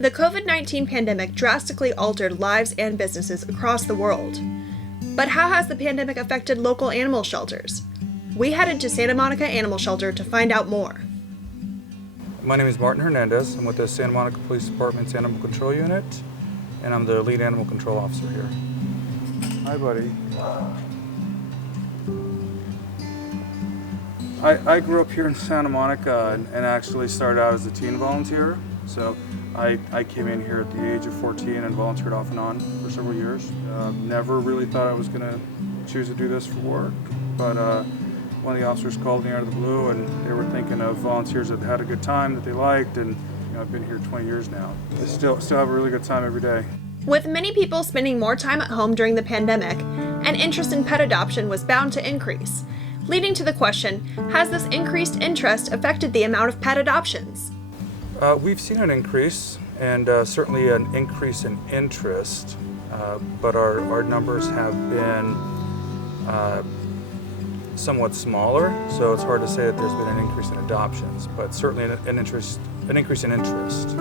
The COVID-19 pandemic drastically altered lives and businesses across the world. But how has the pandemic affected local animal shelters? We headed to Santa Monica Animal Shelter to find out more. My name is Martin Hernandez. I'm with the Santa Monica Police Department's Animal Control Unit, and I'm the lead animal control officer here. Hi, buddy. I grew up here in Santa Monica and actually started out as a teen volunteer. So I came in here at the age of 14 and volunteered off and on for several years. Never really thought I was going to choose to do this for work, but one of the officers called me out of the blue, and they were thinking of volunteers that had a good time, that they liked, and I've been here 20 years now. I still have a really good time every day. With many people spending more time at home during the pandemic, an interest in pet adoption was bound to increase, leading to the question, has this increased interest affected the amount of pet adoptions? We've seen an increase, and certainly an increase in interest, but our numbers have been somewhat smaller, so it's hard to say that there's been an increase in adoptions, but certainly an increase in interest.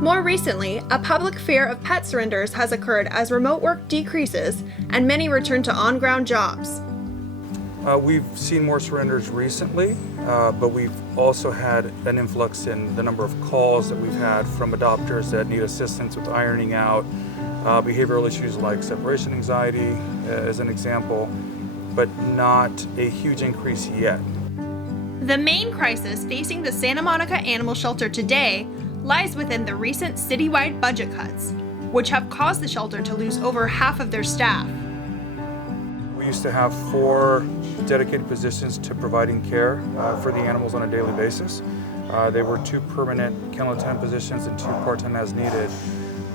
More recently, a public fear of pet surrenders has occurred as remote work decreases and many return to on-ground jobs. We've seen more surrenders recently, but we've also had an influx in the number of calls that we've had from adopters that need assistance with ironing out behavioral issues like separation anxiety, as an example, but not a huge increase yet. The main crisis facing the Santa Monica Animal Shelter today lies within the recent citywide budget cuts, which have caused the shelter to lose over half of their staff. We used to have 4 dedicated positions to providing care for the animals on a daily basis. They were 2 permanent kennel attendant positions and 2 part-time as needed,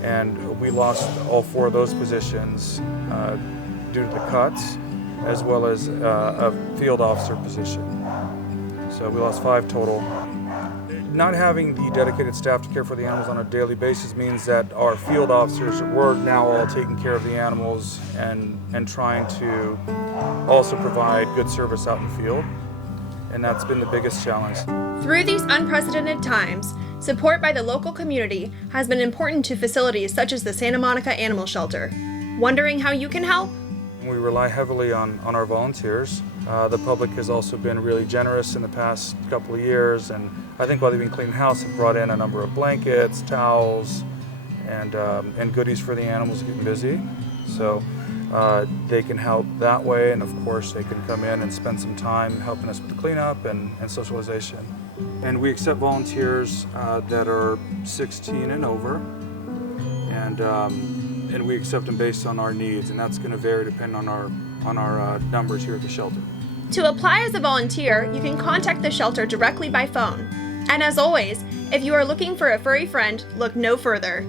and we lost all 4 of those positions due to the cuts, as well as a field officer position. So we lost 5 total. Not having the dedicated staff to care for the animals on a daily basis means that our field officers were now all taking care of the animals and trying to also provide good service out in the field. And that's been the biggest challenge. Through these unprecedented times, support by the local community has been important to facilities such as the Santa Monica Animal Shelter. Wondering how you can help? We rely heavily on our volunteers. The public has also been really generous in the past couple of years, and I think while they've been cleaning house, have brought in a number of blankets, towels, and goodies for the animals getting busy. So they can help that way, and of course they can come in and spend some time helping us with the cleanup and socialization. And we accept volunteers that are 16 and over, and we accept them based on our needs, and that's going to vary depending on our numbers here at the shelter. To apply as a volunteer, you can contact the shelter directly by phone. And as always, if you are looking for a furry friend, look no further.